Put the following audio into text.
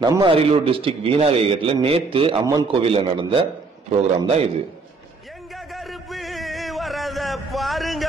நம்ம அரியலூர் டிஸ்ட்ரிக்ட் வீணாலேகத்துல நேத்து அம்மன் கோவில்ல நடந்த ப்ரோக்ராம் தான் இது. எங்க கருப்பு வரத பாருங்க